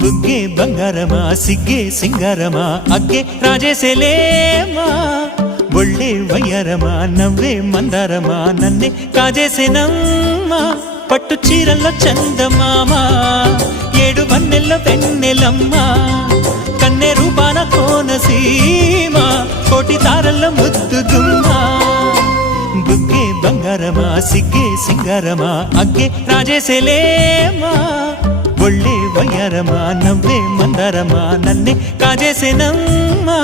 బుగ్గే బంగారమా సిగ్గే సింగారమా అగ్గే రాజేసేలేమా ఒళ్ళే వయ్యారమా నవ్వే మందారమా నన్నే కాజేసేనమ్మా పట్టు చీరల్లో చందమామా ఏడు వన్నెల్ల వెన్నెలమ్మా కన్నె రూపాన కోనసీమా కోటి తారల్ల ముద్దుగుమ్మా బుగ్గే బంగారమా సిగ్గే సింగారమా అగ్గే రాజేసేలేమా ఒళ్ళే వయ్యారమా నవ్వే మందారమా నన్నే కాజేసేనమ్మా